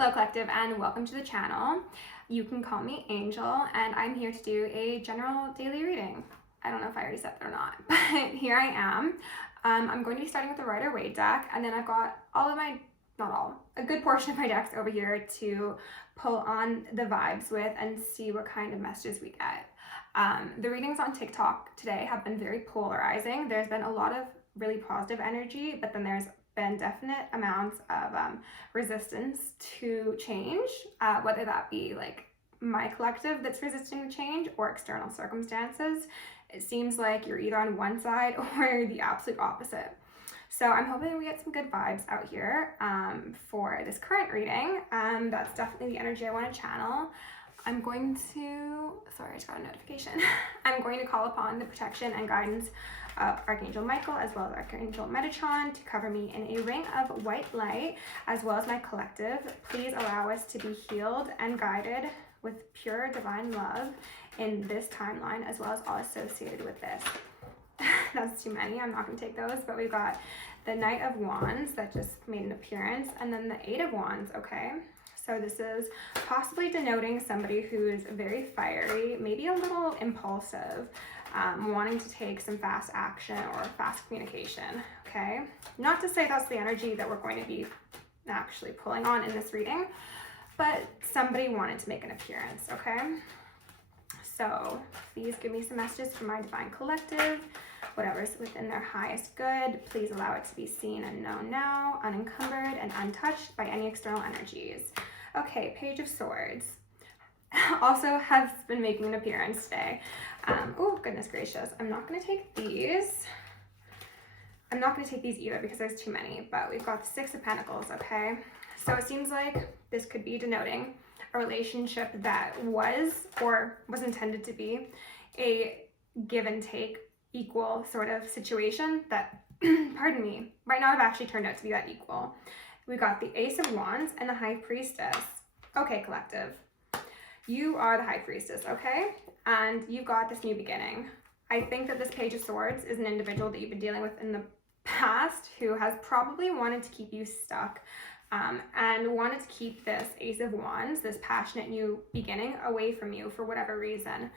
Hello Collective and welcome to the channel. You can call me Angel and I'm here to do a general daily reading. I don't know if I already said that or not, but here I am. I'm going to be starting with the Rider-Waite deck, and then I've got a good portion of my decks over here to pull on the vibes with and see what kind of messages we get. The readings on TikTok today have been very polarizing. There's been a lot of really positive energy, but then there's been definite amounts of resistance to change, whether that be like my collective that's resisting the change or external circumstances. It seems like you're either on one side or the absolute opposite. So I'm hoping we get some good vibes out here for this current reading. That's definitely the energy I want to channel. I'm going to, sorry, I just got a notification. I'm going to call upon the protection and guidance of Archangel Michael as well as Archangel Metatron to cover me in a ring of white light, as well as my collective. Please allow us to be healed and guided with pure divine love in this timeline, as well as all associated with this. That's too many, I'm not going to take those, but we've got the Knight of Wands that just made an appearance, and then the Eight of Wands, okay? So this is possibly denoting somebody who is very fiery, maybe a little impulsive, wanting to take some fast action or fast communication, okay? Not to say that's the energy that we're going to be actually pulling on in this reading, but somebody wanted to make an appearance, okay? So please give me some messages for my divine collective, whatever's within their highest good. Please allow it to be seen and known now, unencumbered and untouched by any external energies. Okay, Page of Swords also has been making an appearance today. Oh, goodness gracious. I'm not going to take these. I'm not going to take these either because there's too many, but we've got the Six of Pentacles, okay? So it seems like this could be denoting a relationship that was or was intended to be a give and take equal sort of situation that, pardon me, might not have actually turned out to be that equal. We got the Ace of Wands and the High Priestess. Okay, collective. You are the High Priestess, okay? And you've got this new beginning. I think that this Page of Swords is an individual that you've been dealing with in the past who has probably wanted to keep you stuck and wanted to keep this Ace of Wands, this passionate new beginning, away from you for whatever reason.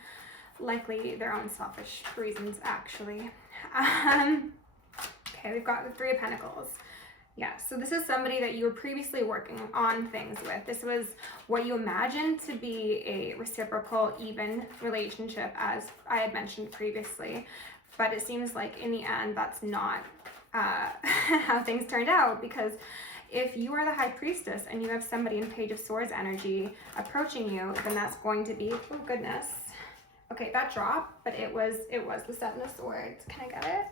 Likely their own selfish reasons, actually. Okay, we've got the Three of Pentacles. Yeah, so this is somebody that you were previously working on things with. This was what you imagined to be a reciprocal, even relationship, as I had mentioned previously. But it seems like in the end, that's not how things turned out, because if you are the High Priestess and you have somebody in Page of Swords energy approaching you, then that's going to be, oh goodness. Okay, that dropped, but it was the Seven of Swords. Can I get it?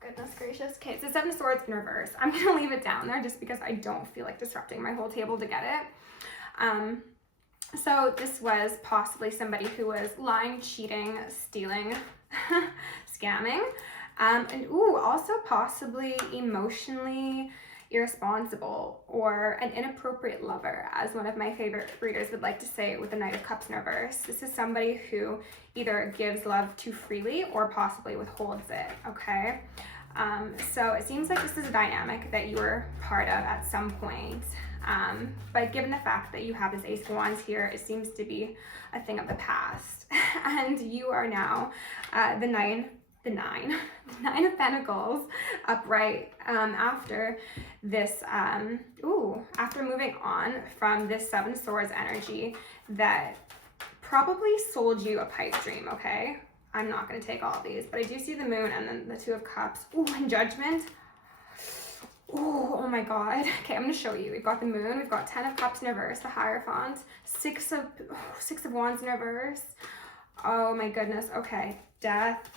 Goodness gracious. Okay, it's the Seven of Swords in reverse. I'm going to leave it down there just because I don't feel like disrupting my whole table to get it. So this was possibly somebody who was lying, cheating, stealing, scamming, and also possibly emotionally irresponsible or an inappropriate lover, as one of my favorite readers would like to say with the Knight of Cups in reverse. This is somebody who either gives love too freely or possibly withholds it, okay? So it seems like this is a dynamic that you were part of at some point, but given the fact that you have this Ace of Wands here, it seems to be a thing of the past. And you are now the Nine of Pentacles upright after this, after moving on from this Seven of Swords energy that probably sold you a pipe dream, okay? I'm not going to take all of these, but I do see the Moon and then the Two of Cups. Ooh, and Judgment. Ooh, oh my God. Okay, I'm going to show you. We've got the Moon, we've got 10 of Cups in reverse, the Hierophant, Six of Wands in reverse. Oh my goodness. Okay, Death,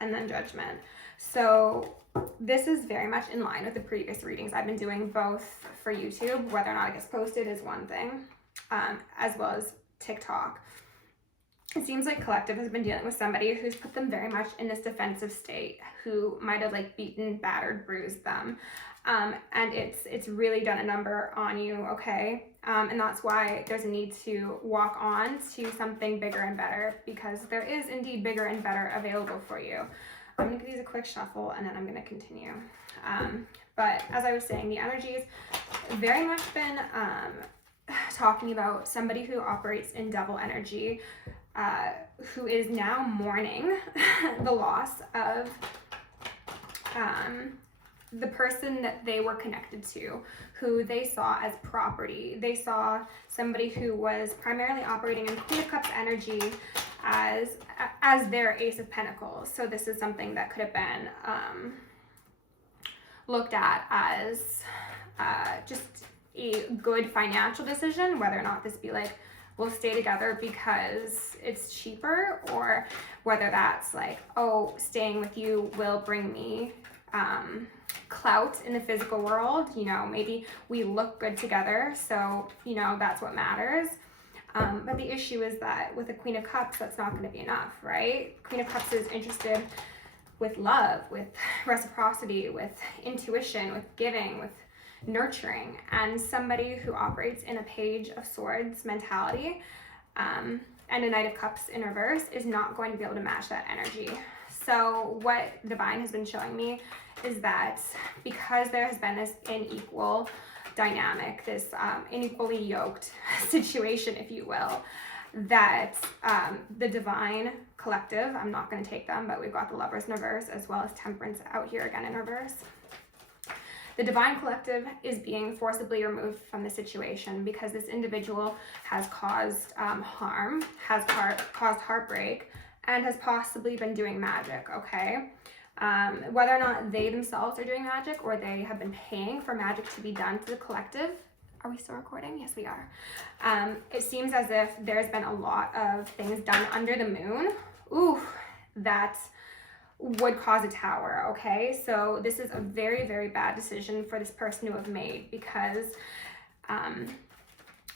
and then Judgment. So this is very much in line with the previous readings I've been doing, both for YouTube, whether or not it gets posted is one thing, as well as TikTok. It seems like collective has been dealing with somebody who's put them very much in this defensive state, who might have like beaten, battered, bruised them. And it's really done a number on you, okay? And that's why there's a need to walk on to something bigger and better, because there is indeed bigger and better available for you. I'm going to give these a quick shuffle and then I'm going to continue. But as I was saying, the energy's very much been talking about somebody who operates in double energy, who is now mourning the loss of the person that they were connected to, who they saw as property. They saw somebody who was primarily operating in Queen of Cups energy as their Ace of Pentacles. So this is something that could have been looked at as just a good financial decision, whether or not this be like, we'll stay together because it's cheaper, or whether that's like, oh, staying with you will bring me clout in the physical world. You know, maybe we look good together, so, you know, that's what matters. But the issue is that with the Queen of Cups, that's not going to be enough, right? Queen of Cups is interested with love, with reciprocity, with intuition, with giving, with nurturing. And somebody who operates in a Page of Swords mentality and a Knight of Cups in reverse is not going to be able to match that energy. So what Divine has been showing me is that because there has been this unequal dynamic, this unequally yoked situation, if you will, that the Divine Collective, I'm not going to take them, but we've got the Lovers in reverse as well as Temperance out here again in reverse. The Divine Collective is being forcibly removed from the situation because this individual has caused harm, has caused heartbreak, and has possibly been doing magic, okay? Whether or not they themselves are doing magic or they have been paying for magic to be done to the collective. Are we still recording? Yes, we are. It seems as if there's been a lot of things done under the moon, that would cause a tower, okay? So this is a very, very bad decision for this person to have made because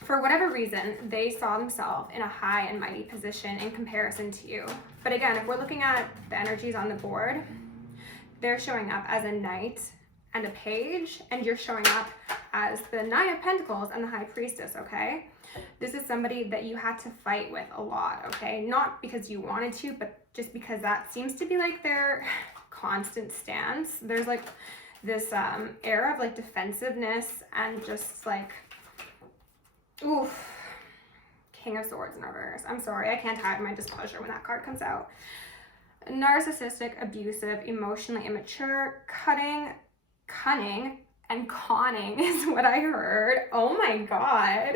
for whatever reason, they saw themselves in a high and mighty position in comparison to you. But again, if we're looking at the energies on the board, they're showing up as a Knight and a Page, and you're showing up as the Nine of Pentacles and the High Priestess, okay? This is somebody that you had to fight with a lot, okay? Not because you wanted to, but just because that seems to be like their constant stance. There's like this air of like defensiveness and just like, King of Swords in reverse. I'm sorry, I can't hide my displeasure when that card comes out. Narcissistic, abusive, emotionally immature, cunning, and conning is what I heard. Oh my God.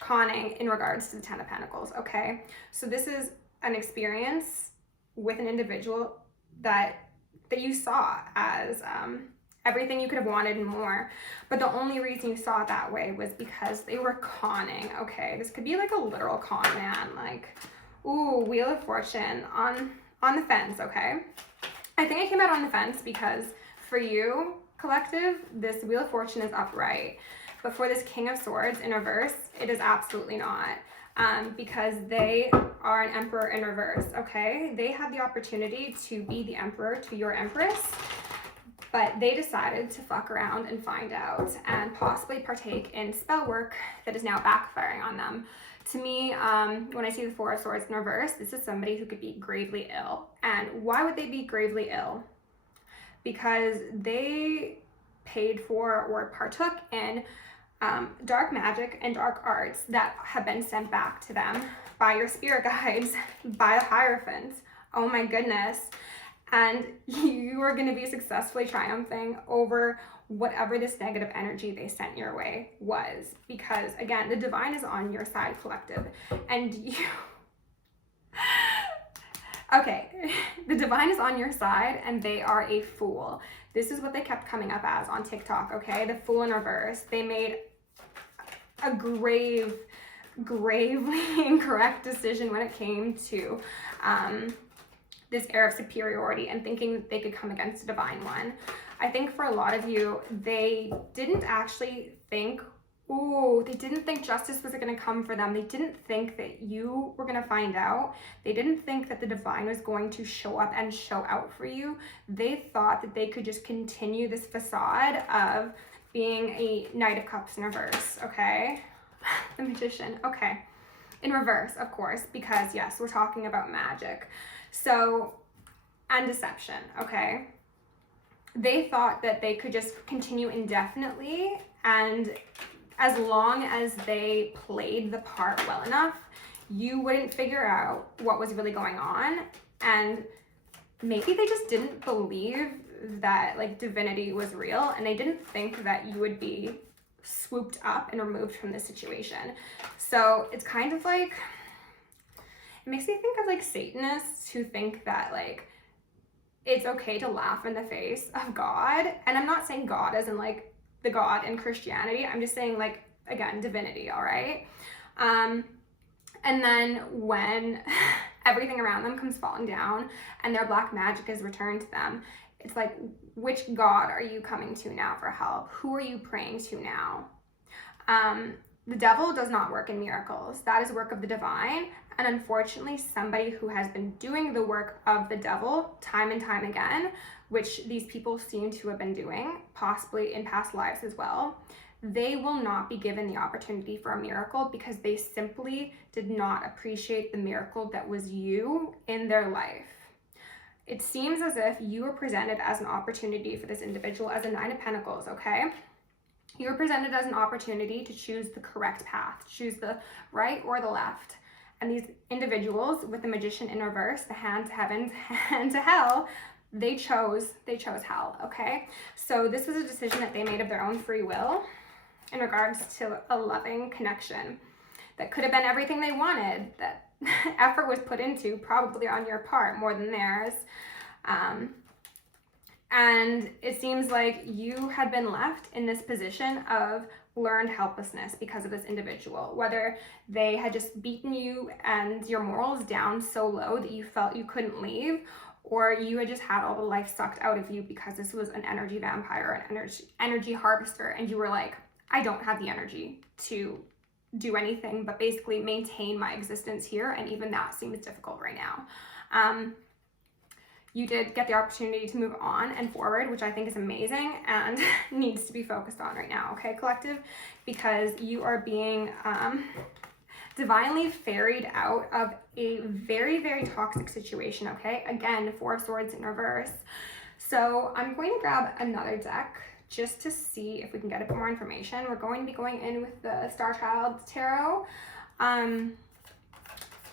Conning in regards to the Ten of Pentacles, okay? So this is an experience with an individual that you saw as everything you could have wanted and more. But the only reason you saw it that way was because they were conning, okay? This could be like a literal con man, like, Wheel of Fortune on the fence, okay? I think I came out on the fence because for you, collective, this Wheel of Fortune is upright. But for this King of Swords in reverse, it is absolutely not. Because they are an Emperor in reverse, okay? They had the opportunity to be the Emperor to your Empress, but they decided to fuck around and find out and possibly partake in spell work that is now backfiring on them. To me, when I see the Four of Swords in reverse, this is somebody who could be gravely ill. And why would they be gravely ill? Because they paid for or partook in dark magic and dark arts that have been sent back to them by your spirit guides, by the Hierophant. Oh my goodness. And you are going to be successfully triumphing over whatever this negative energy they sent your way was. Because again, the Divine is on your side, collective. And you... Okay, the Divine is on your side and they are a fool. This is what they kept coming up as on TikTok, okay? The Fool in reverse. They made a gravely incorrect decision when it came to this air of superiority and thinking that they could come against a Divine One. I think for a lot of you, they didn't actually think, they didn't think justice was going to come for them. They didn't think that you were going to find out. They didn't think that the Divine was going to show up and show out for you. They thought that they could just continue this facade of being a Knight of Cups in reverse, okay? The Magician, okay. in reverse, of course, because yes, we're talking about magic. So, and deception, okay? They thought that they could just continue indefinitely, and as long as they played the part well enough, you wouldn't figure out what was really going on. And maybe they just didn't believe that like divinity was real, and they didn't think that you would be swooped up and removed from the situation. So it's kind of like, it makes me think of like Satanists who think that like it's okay to laugh in the face of God. And I'm not saying God as in like the God in Christianity. I'm just saying like, again, divinity, all right? And then when everything around them comes falling down and their black magic is returned to them, it's like, which God are you coming to now for help? Who are you praying to now? The devil does not work in miracles. That is work of the divine. And unfortunately, somebody who has been doing the work of the devil time and time again, which these people seem to have been doing, possibly in past lives as well, they will not be given the opportunity for a miracle because they simply did not appreciate the miracle that was you in their life. It seems as if you were presented as an opportunity for this individual as a Nine of Pentacles, okay? You were presented as an opportunity to choose the correct path, choose the right or the left. And these individuals with the Magician in reverse, the hand to heaven, hand to hell, they chose hell, okay? So this was a decision that they made of their own free will in regards to a loving connection that could have been everything they wanted, that effort was put into probably on your part more than theirs. And it seems like you had been left in this position of learned helplessness because of this individual, whether they had just beaten you and your morals down so low that you felt you couldn't leave, or you had just had all the life sucked out of you because this was an energy vampire, an energy harvester, and you were like, I don't have the energy to do anything but basically maintain my existence here, and even that seems difficult right now. You did get the opportunity to move on and forward, which I think is amazing and needs to be focused on right now, okay, collective? Because you are being divinely ferried out of a very, very toxic situation, okay? Again, Four of Swords in reverse. So I'm going to grab another deck just to see if we can get a bit more information. We're going to be going in with the Star Child Tarot.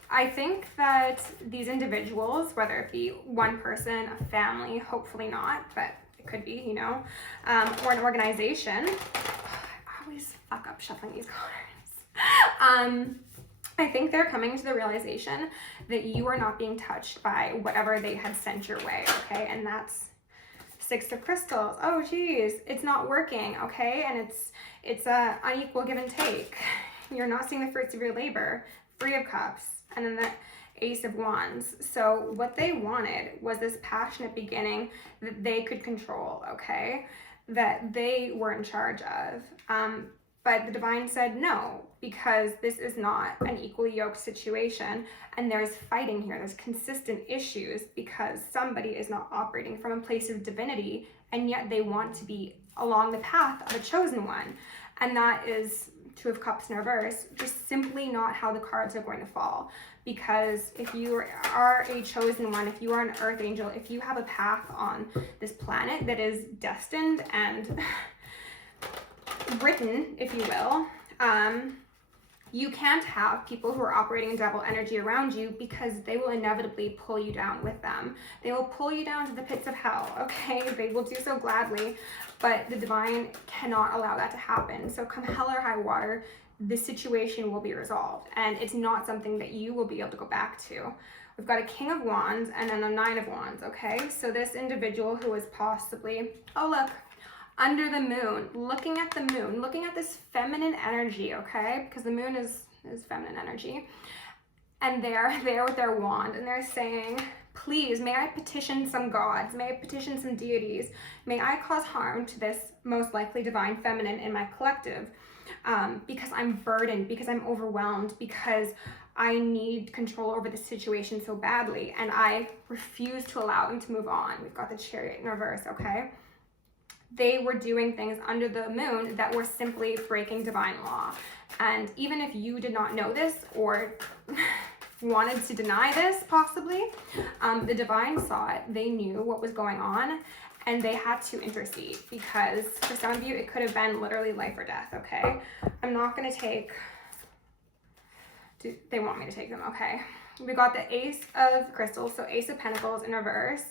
I think that these individuals, whether it be one person, a family, hopefully not, but it could be, you know, or an organization. I always fuck up shuffling these cards. I think they're coming to the realization that you are not being touched by whatever they had sent your way, okay? And that's Six of Crystals. Oh, geez, it's not working, okay? And it's a unequal give and take. You're not seeing the fruits of your labor. Three of Cups. And then the Ace of Wands. So what they wanted was this passionate beginning that they could control, okay? That they were in charge of. But the divine said no, because this is not an equally yoked situation, and there's fighting here. There's consistent issues because somebody is not operating from a place of divinity, and yet they want to be along the path of a chosen one. And that is Two of Cups in reverse, just simply not how the cards are going to fall. Because if you are a chosen one, if you are an earth angel, if you have a path on this planet that is destined and written, if you will, you can't have people who are operating in devil energy around you, because they will inevitably pull you down with them. They will pull you down to the pits of hell, okay? They will do so gladly, but the divine cannot allow that to happen. So come hell or high water, this situation will be resolved, and it's not something that you will be able to go back to. We've got a King of Wands and then a Nine of Wands, okay? So this individual who is possibly, oh look, under the moon, looking at the moon, looking at this feminine energy, okay? Because the moon is feminine energy. And they're there with their wand, and they're saying, please, may I petition some gods? May I petition some deities? May I cause harm to this most likely divine feminine in my collective? Because I'm burdened, because I'm overwhelmed, because I need control over the situation so badly, and I refuse to allow them to move on. We've got the Chariot in reverse, okay? they were doing things under the moon that were simply breaking divine law. And even if you did not know this or wanted to deny this, possibly, the divine saw it. They knew what was going on, and they had to intercede, because for some of you, it could have been literally life or death, okay? I'm not going to take... They want me to take them, okay? We got the Ace of Crystals, so Ace of Pentacles in reverse,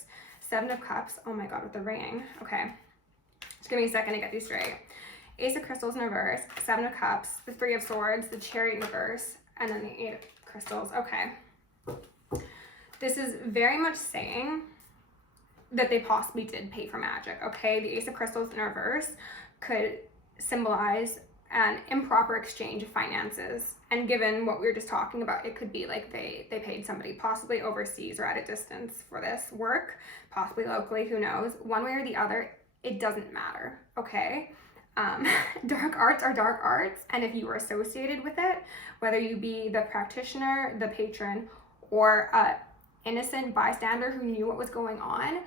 Seven of Cups. Oh my God, with the ring. Okay. Just give me a second to get these straight. Ace of Crystals in reverse, Seven of Cups, the Three of Swords, the Chariot in reverse, and then the Eight of Crystals. Okay. This is very much saying that they possibly did pay for magic, okay? The Ace of Crystals in reverse could symbolize an improper exchange of finances. And given what we were just talking about, it could be like they paid somebody possibly overseas or at a distance for this work, possibly locally, who knows? One way or the other, it doesn't matter, okay? Dark arts are dark arts, and if you were associated with it, whether you be the practitioner, the patron, or an innocent bystander who knew what was going on,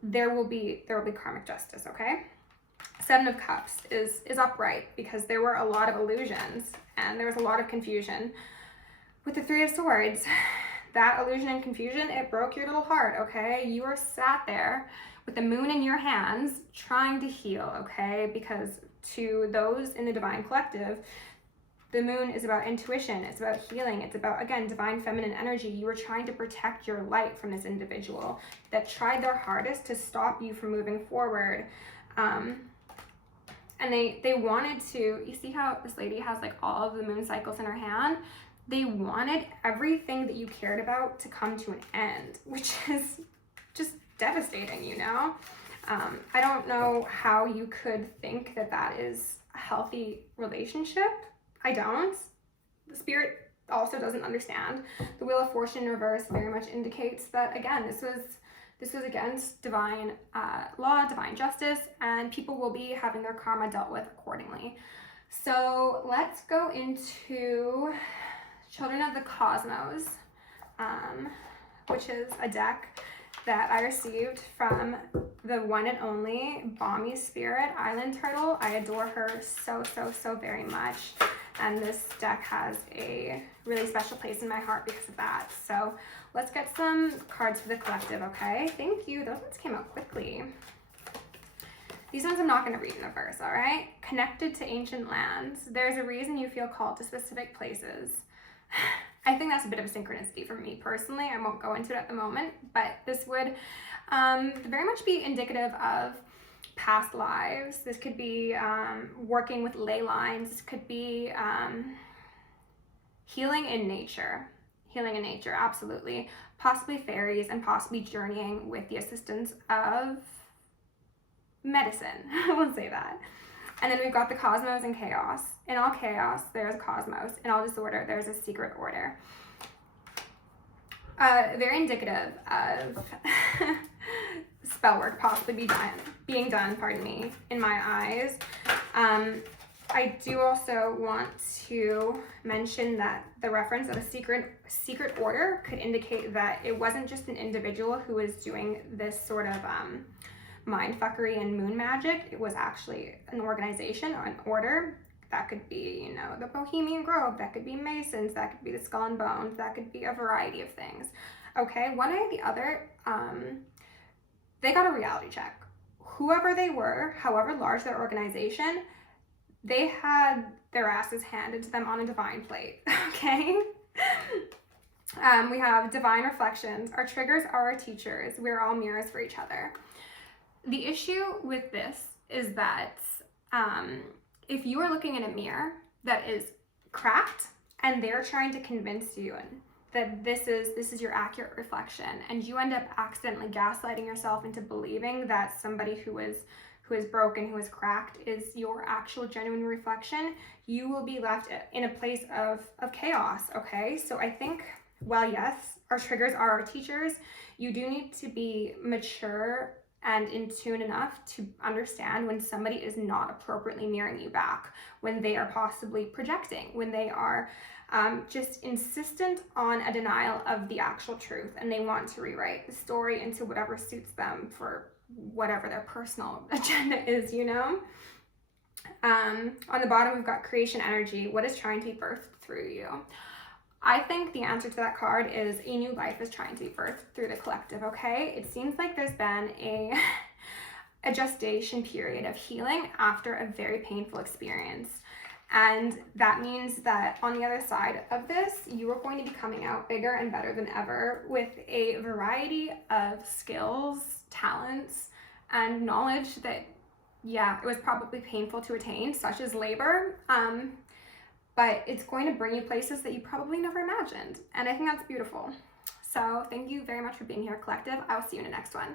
there will be karmic justice, okay? Seven of Cups is upright, because there were a lot of illusions and there was a lot of confusion. With the Three of Swords, that illusion and confusion, it broke your little heart, okay? You were sat there with the moon in your hands trying to heal, okay? Because to those in the divine collective, the moon is about intuition, it's about healing, it's about, again, divine feminine energy. You were trying to protect your light from this individual that tried their hardest to stop you from moving forward. And they wanted to, you see how this lady has like all of the moon cycles in her hand? They wanted everything that you cared about to come to an end, which is just devastating, you know? I don't know how you could think that that is a healthy relationship. I don't. The spirit also doesn't understand. The Wheel of Fortune in reverse very much indicates that, again, this was against divine law, divine justice, and people will be having their karma dealt with accordingly. So let's go into Children of the Cosmos, which is a deck that I received from the one and only Balmy Spirit Island Turtle. I adore her so, so, so very much. And this deck has a really special place in my heart because of that. So let's get some cards for the collective, okay? Thank you. Those ones came out quickly. These ones I'm not going to read in reverse, all right? Connected to ancient lands. There's a reason you feel called to specific places. I think that's a bit of a synchronicity for me personally. I won't go into it at the moment, but this would very much be indicative of past lives. This could be working with ley lines. This could be healing in nature. Healing in nature, absolutely. Possibly fairies, and possibly journeying with the assistance of medicine. We'll say that. And then we've got the cosmos and chaos. In all chaos, there's a cosmos. In all disorder, there's a secret order. Very indicative of spell work possibly being done, pardon me, in my eyes. I do also want to mention that the reference of a secret order could indicate that it wasn't just an individual who was doing this sort of mindfuckery and moon magic. It was actually an organization or an order. That could be, you know, the Bohemian Grove, that could be Masons, that could be the Skull and Bones, that could be a variety of things. Okay, one way or the other, they got a reality check. Whoever they were, however large their organization, they had their asses handed to them on a divine plate, okay? We have divine reflections. Our triggers are our teachers. We're all mirrors for each other. The issue with this is that if you are looking in a mirror that is cracked and they're trying to convince you that this is your accurate reflection, and you end up accidentally gaslighting yourself into believing that somebody who is broken, who is cracked, is your actual genuine reflection, you will be left in a place of chaos, okay? So I think, well, yes, our triggers are our teachers. You do need to be mature and in tune enough to understand when somebody is not appropriately mirroring you back, when they are possibly projecting, when they are just insistent on a denial of the actual truth, and they want to rewrite the story into whatever suits them for whatever their personal agenda is, you know? On the bottom, we've got creation energy. What is trying to be birthed through you? I think the answer to that card is a new life is trying to be birthed through the collective, okay? It seems like there's been a gestation period of healing after a very painful experience. And that means that on the other side of this, you are going to be coming out bigger and better than ever with a variety of skills, talents, and knowledge that, yeah, it was probably painful to attain, such as labor. But it's going to bring you places that you probably never imagined. And I think that's beautiful. So thank you very much for being here, collective. I will see you in the next one.